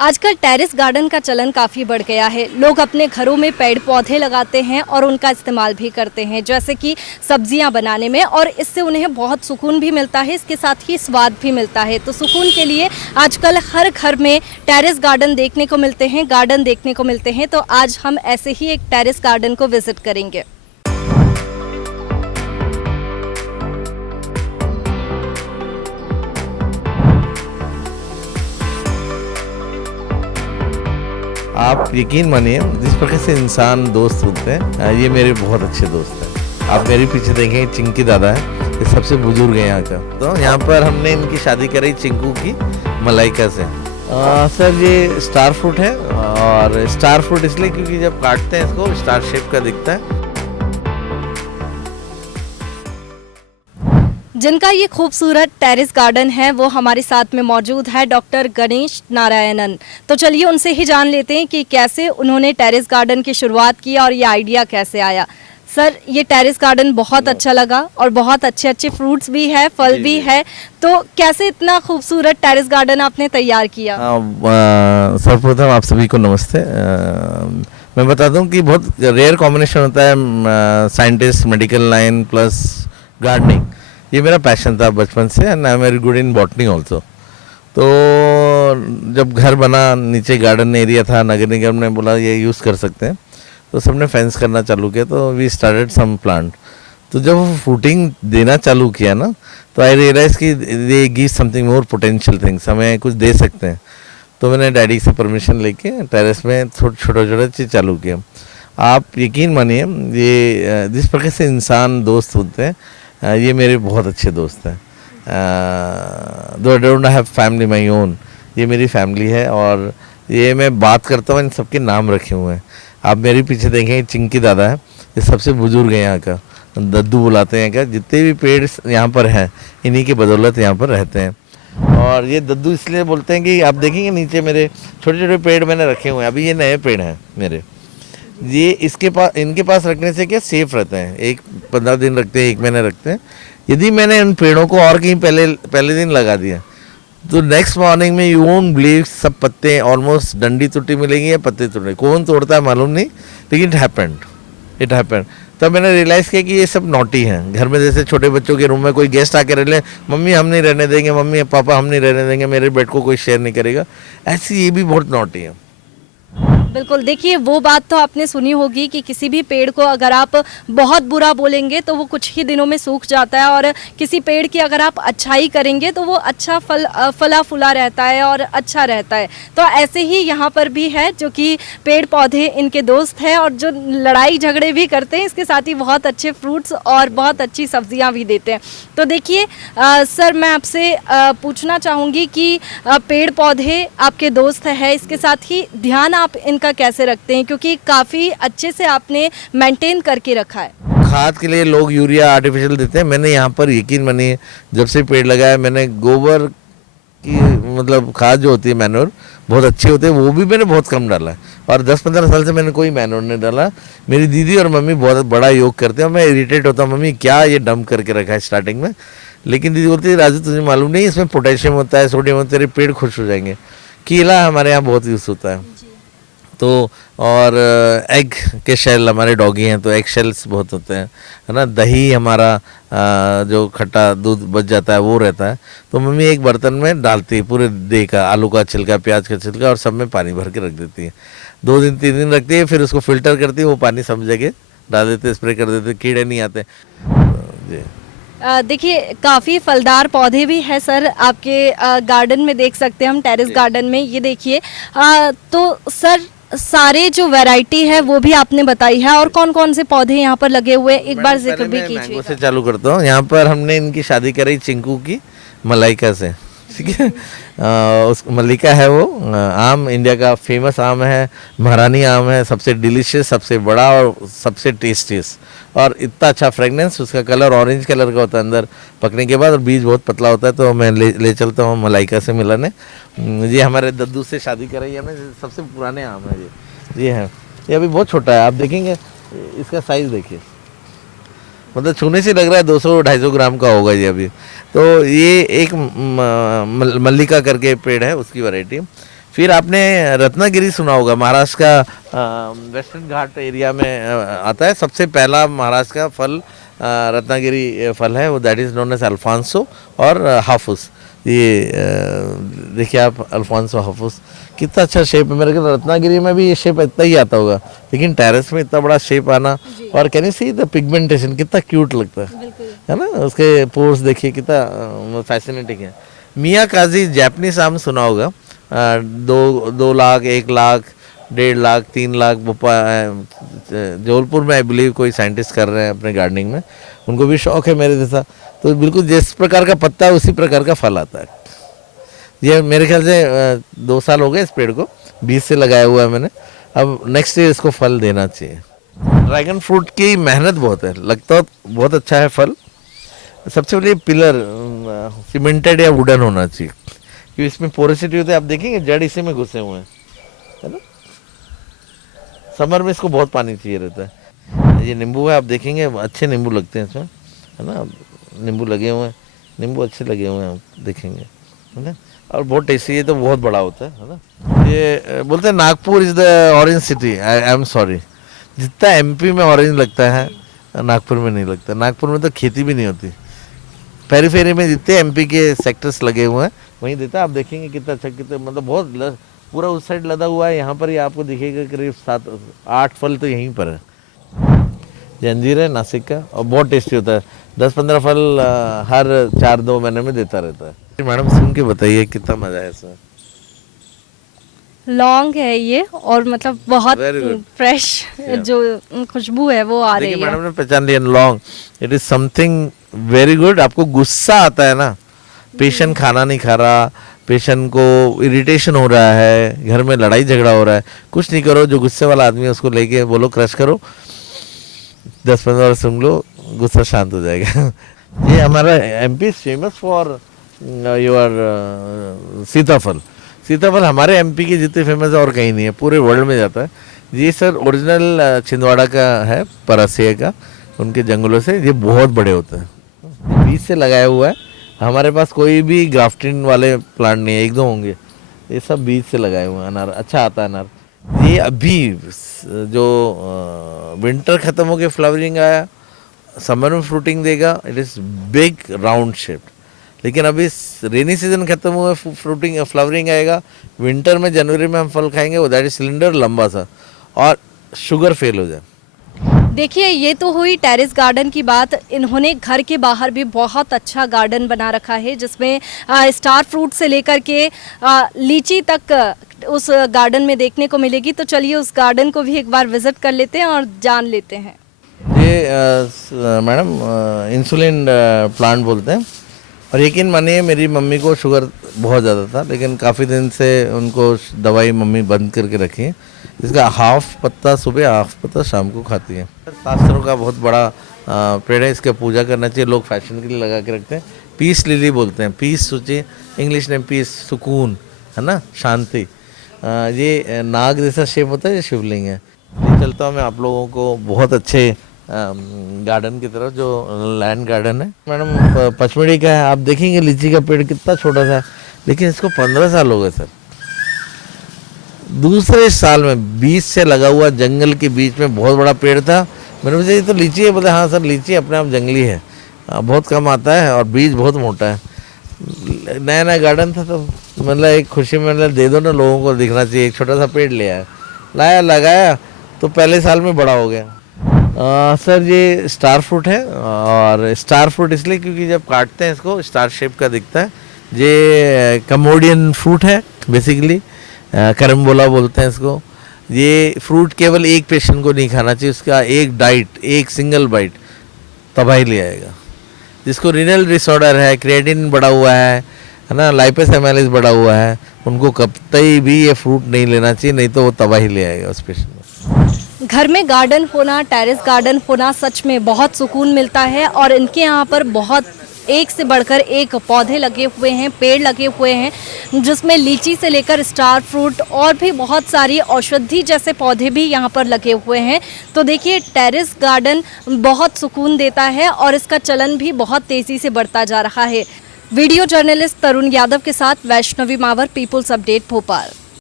आजकल terrace garden का चलन काफ़ी बढ़ गया है। लोग अपने घरों में पेड़ पौधे लगाते हैं और उनका इस्तेमाल भी करते हैं, जैसे कि सब्जियां बनाने में, और इससे उन्हें बहुत सुकून भी मिलता है, इसके साथ ही स्वाद भी मिलता है। तो सुकून के लिए आजकल हर घर में टेरेस गार्डन देखने को मिलते हैं। तो आज हम ऐसे ही एक टेरेस गार्डन को विजिट करेंगे। आप यकीन मानिए, जिस प्रकार से इंसान दोस्त होते हैं, ये मेरे बहुत अच्छे दोस्त हैं। आप मेरे पीछे देखें, चिंकी दादा है, ये सबसे बुजुर्ग है यहाँ का। तो यहाँ पर हमने इनकी शादी कराई चिंकू की मलाइका से। सर ये स्टार फ्रूट है, और स्टार फ्रूट इसलिए क्योंकि जब काटते हैं इसको स्टार शेप का दिखता है। जिनका ये खूबसूरत टेरेस गार्डन है वो हमारे साथ में मौजूद है, डॉक्टर गणेश नारायणन। तो चलिए उनसे ही जान लेते हैं कि कैसे उन्होंने टेरेस गार्डन की शुरुआत की और ये आइडिया कैसे आया। सर, ये टेरेस गार्डन बहुत अच्छा लगा और बहुत अच्छे अच्छे फ्रूट्स भी है, फल भी है, तो कैसे इतना खूबसूरत टेरेस गार्डन आपने तैयार किया? सर्वप्रथम आप सभी को नमस्ते। मैं बता दूं कि बहुत रेयर कॉम्बिनेशन होता है scientist, medical line plus gardening. ये मेरा पैशन था बचपन से, and I am very good in botany also. तो जब घर बना, नीचे गार्डन एरिया था, नगर निगम ने बोला ये यूज़ कर सकते हैं, तो सबने फेंस करना चालू किया। तो वी स्टार्टेड सम प्लांट। तो जब वो फ्रूटिंग देना चालू किया ना, तो आई रियलाइज कि they give something more potential things, हमें कुछ दे सकते हैं। तो मैंने डैडी से परमिशन लेके टेरेस में छोटे चीज़ चालू किया। आप यकीन मानिए, ये जिस प्रकार से इंसान दोस्त होते हैं, ये मेरे बहुत अच्छे दोस्त हैं। दो don't have family my own, ये मेरी फैमिली है। और ये मैं बात करता हूँ, इन सबके नाम रखे हुए हैं। आप मेरे पीछे देखें, चिंकी दादा है, ये सबसे बुजुर्ग है यहाँ का, दद्दू बुलाते हैं। क्या जितने भी पेड़ यहाँ पर हैं, इन्हीं की बदौलत यहाँ पर रहते हैं। और ये दद्दू इसलिए बोलते हैं कि आप देखेंगे नीचे मेरे छोटे छोटे पेड़ मैंने रखे हुए हैं। अभी ये नए पेड़ हैं मेरे, ये इनके पास रखने से क्या सेफ रहते हैं। एक 15 दिन रखते हैं, 1 महीने रखते हैं। यदि मैंने उन पेड़ों को और कहीं पहले दिन लगा दिया, तो नेक्स्ट मॉर्निंग में यू वोंट बिलीव, सब पत्ते ऑलमोस्ट डंडी टूटी मिलेंगी या पत्ते टूटे। कौन तोड़ता है मालूम नहीं, लेकिन इट हैपेंड। तब मैंने रियलाइज़ किया कि ये सब नॉटी हैं। घर में जैसे छोटे बच्चों के रूम में कोई गेस्ट आके रह ले, मम्मी हम नहीं रहने देंगे, मम्मी पापा हम नहीं रहने देंगे, मेरे बेड को कोई शेयर नहीं करेगा, ऐसी ये भी बहुत नॉटी है। बिल्कुल, देखिए वो बात तो आपने सुनी होगी कि किसी भी पेड़ को अगर आप बहुत बुरा बोलेंगे तो वो कुछ ही दिनों में सूख जाता है, और किसी पेड़ की अगर आप अच्छाई करेंगे तो वो अच्छा फला फूला रहता है और अच्छा रहता है। तो ऐसे ही यहाँ पर भी है, जो कि पेड़ पौधे इनके दोस्त हैं और जो लड़ाई झगड़े भी करते हैं, इसके साथ ही बहुत अच्छे फ्रूट्स और बहुत अच्छी सब्जियाँ भी देते हैं। तो देखिए सर, मैं आपसे पूछना चाहूँगी कि पेड़ पौधे आपके दोस्त हैं, इसके साथ ही ध्यान आप का कैसे रखते हैं, क्योंकि काफ़ी अच्छे से आपने मेंटेन करके रखा है। खाद के लिए लोग यूरिया आर्टिफिशियल देते हैं, मैंने यहाँ पर यकीन मानिए, जब से पेड़ लगाया मैंने गोबर की मतलब खाद जो होती है, मैन्योर बहुत अच्छे होते हैं, वो भी मैंने बहुत कम डाला है। और 10-15 साल से मैंने कोई मैन्योर नहीं डाला। मेरी दीदी और मम्मी बहुत बड़ा योग करते हैं, और मैं इरिटेट होता हूँ, मम्मी क्या ये डंप करके रखा है स्टार्टिंग में। लेकिन दीदी बोलती है, राजू तुझे मालूम नहीं इसमें पोटेशियम होता है, सोडियम होता है, तेरे पेड़ खुश हो जाएंगे। केला हमारे यहाँ बहुत यूज़ होता है, तो और एग के शेल, हमारे डॉगी हैं तो एग शेल्स बहुत होते हैं, है ना। दही हमारा जो खट्टा दूध बच जाता है वो रहता है। तो मम्मी एक बर्तन में डालती है पूरे दही का, आलू का छिलका, प्याज का छिलका, और सब में पानी भर के रख देती है। 2 दिन 3 दिन रखती है, फिर उसको फिल्टर करती है, वो पानी सब जगह डाल देते, स्प्रे कर देते, कीड़े नहीं आते जी। देखिए काफ़ी फलदार पौधे भी हैं सर आपके गार्डन में, देख सकते हैं हम टेरेस गार्डन में। ये देखिए तो सर सारे जो वैरायटी है वो भी आपने बताई है, और कौन कौन से पौधे यहाँ पर लगे हुए हैं, एक बार जिक्र भी कीजिए। मैंगो से चालू करता हूँ। यहाँ पर हमने इनकी शादी कराई चिंकू की मलाइका से, ठीक है। उस मल्लिका है वो आम, इंडिया का फेमस आम है, महारानी आम है, सबसे डिलीशियस, सबसे बड़ा और सबसे टेस्टीस्ट, और इतना अच्छा फ्रेगनेंस। उसका कलर ऑरेंज कलर का होता है अंदर पकने के बाद, और बीज बहुत पतला होता है। तो मैं ले चलता हूँ मलाइका से मिलाने। ये हमारे दद्दू से शादी कराई हमने, सबसे पुराने आम है ये है। ये अभी बहुत छोटा है, आप देखेंगे इसका साइज़ देखिए, मतलब छूने से लग रहा है 200-250 ग्राम का होगा ये अभी। तो ये एक मल्लिका करके पेड़ है, उसकी वैरायटी। फिर आपने रत्नागिरी सुना होगा, महाराष्ट्र का वेस्टर्न घाट एरिया में आता है। सबसे पहला महाराष्ट्र का फल रत्नागिरी फल है, वो that is known as alphonso और हाफूस। ये देखिए आप, अल्फांसो हाफूस कितना अच्छा शेप है। मेरे ख्याल रत्नागिरी में भी ये शेप इतना ही आता होगा, लेकिन टेरेस में इतना बड़ा शेप आना। और can you see the pigmentation, कितना क्यूट लगता है ना। उसके पोर्स देखिए कितना फैसिनेटिंग है। मियाकाजी जैपनीज आम सुना होगा, 2 लाख, 1 लाख, 1.5 लाख, 3 लाख। जबलपुर में आई बिलीव कोई साइंटिस्ट कर रहे हैं अपने गार्डनिंग में, उनको भी शौक है मेरे जैसा। तो बिल्कुल जिस प्रकार का पत्ता है उसी प्रकार का फल आता है। ये मेरे ख्याल से 2 साल हो गए इस पेड़ को, 20 से लगाया हुआ है मैंने। अब नेक्स्ट ईयर इसको फल देना चाहिए। ड्रैगन फ्रूट की मेहनत बहुत है, लगता बहुत अच्छा है फल। सबसे पहले पिलर सीमेंटेड या वुडन होना चाहिए, क्योंकि इसमें पोरोसिटी होती है। आप देखेंगे जड़ इसी में घुसे हुए हैं, है ना। समर में इसको बहुत पानी चाहिए रहता है। ये नींबू है, आप देखेंगे अच्छे नींबू लगते हैं इसमें, है ना। नींबू लगे हुए हैं, नींबू अच्छे लगे हुए हैं, आप देखेंगे, है ना। और बहुत टेस्टी, ये तो बहुत बड़ा होता है ना। ये बोलते हैं Nagpur is the orange city. I am sorry, जितना एमपी में ऑरेंज लगता है नागपुर में नहीं लगता। नागपुर में तो खेती भी नहीं होती। पेरीफेरी में जितने एमपी के सेक्टर्स लगे हुए हैं वहीं देता है। आप देखेंगे कितना अच्छा, कितना मतलब बहुत पूरा उस साइड लदा हुआ है। यहाँ पर ही आपको दिखेगा करीब 7-8 फल तो यहीं पर है। जंजीर है नासिक का, और बहुत टेस्टी होता है। 10-15 फल हर 4-2 महीने में देता रहता है। मैडम सुन के बताइए कितना मजा है इसमें। लॉन्ग है ये, और मतलब बहुत फ्रेश जो खुशबू है वो आ रही है। मैडम ने पहचान लिया, long. It is something very good. आपको गुस्सा आता है ना, पेशेंट खाना नहीं खा रहा, पेशेंट को इरिटेशन हो रहा है, घर में लड़ाई झगड़ा हो रहा है, कुछ नहीं करो, जो गुस्से वाला आदमी है उसको लेके बोलो क्रश करो, 10-15 बार सुन लो, गुस्सा शांत हो जाएगा। ये हमारा MP is famous for your सीताफल। सीताफल हमारे एमपी की जितनी फेमस है और कहीं नहीं है, पूरे वर्ल्ड में जाता है। ये सर ओरिजिनल छिंदवाड़ा का है, परासिया का, उनके जंगलों से। ये बहुत बड़े होते हैं, बीज से लगाया हुआ है। हमारे पास कोई भी ग्राफ्टिंग वाले प्लांट नहीं है, 1-2 होंगे, ये सब बीज से लगाए हुए हैं। अनार अच्छा आता है अनार। ये अभी जो विंटर ख़त्म हो के फ्लावरिंग आया, समर में फ्रूटिंग देगा। It is big round shaped. लेकिन अभी रेनी सीजन खत्म हुआ, फ्रूटिंग फ्लावरिंग आएगा। विंटर में जनवरी में हम फल खाएंगे, वो दैट इज सिलेंडर लंबा सा, और शुगर फेल हो जाए। देखिए, ये तो हुई टेरेस गार्डन की बात। इन्होंने घर के बाहर भी बहुत अच्छा गार्डन बना रखा है, जिसमें स्टार फ्रूट से लेकर के लीची तक उस गार्डन में देखने को मिलेगी। तो चलिए उस गार्डन को भी एक बार विजिट कर लेते हैं और जान लेते हैं। ये मैडम इंसुलिन प्लांट बोलते हैं। और यकीन मानिए मेरी मम्मी को शुगर बहुत ज़्यादा था, लेकिन काफ़ी दिन से उनको दवाई मम्मी बंद करके रखी है। इसका हाफ पत्ता सुबह, हाफ पत्ता शाम को खाती है। शास्त्रों का बहुत बड़ा पेड़ है, इसका पूजा करना चाहिए। लोग फैशन के लिए लगा के रखते हैं। पीस लिली बोलते हैं, पीस सोचिए, इंग्लिश नेम पीस, सुकून, है ना, शांति। ये नाग जैसा शेप होता है, ये शिवलिंग है। चलता हूँ मैं आप लोगों को बहुत अच्छे गार्डन की तरफ, जो लैंड गार्डन है। मैडम पचमढ़ी का है। आप देखेंगे लीची का पेड़ कितना छोटा था, लेकिन इसको 15 साल हो गए सर। दूसरे साल में 20 से लगा हुआ जंगल के बीच में बहुत बड़ा पेड़ था। मैंने पूछा ये तो लीची है? बोले हाँ सर, लीची अपने आप जंगली है, बहुत कम आता है और बीज बहुत मोटा है। नया नया गार्डन था, तो मतलब एक खुशी में मतलब दे दो ना, लोगों को दिखना चाहिए। एक छोटा सा पेड़ ले आया, लाया, लगाया, तो पहले साल में बड़ा हो गया। सर ये स्टार फ्रूट है, और स्टार फ्रूट इसलिए क्योंकि जब काटते हैं इसको स्टार शेप का दिखता है। ये कमोडियन फ्रूट है बेसिकली, करम्बोला बोलते हैं इसको। ये फ्रूट केवल एक पेशेंट को नहीं खाना चाहिए, उसका एक डाइट, एक सिंगल बाइट तबाही ले आएगा। जिसको रीनल डिसऑर्डर है, क्रिएटिनिन बढ़ा हुआ है ना, लाइपेस एमाइलेज बढ़ा हुआ है, उनको कतई भी ये फ्रूट नहीं लेना चाहिए, नहीं तो वो तबाही ले आएगा उस पेशेंट में। घर में गार्डन होना, टेरेस गार्डन होना, सच में बहुत सुकून मिलता है। और इनके यहाँ पर बहुत एक से बढ़कर एक पौधे लगे हुए हैं, पेड़ लगे हुए हैं, जिसमें लीची से लेकर स्टार फ्रूट और भी बहुत सारी औषधि जैसे पौधे भी यहाँ पर लगे हुए हैं। तो देखिए, टेरेस गार्डन बहुत सुकून देता है और इसका चलन भी बहुत तेज़ी से बढ़ता जा रहा है। वीडियो जर्नलिस्ट तरुण यादव के साथ वैष्णवी मावर, पीपुल्स अपडेट, भोपाल।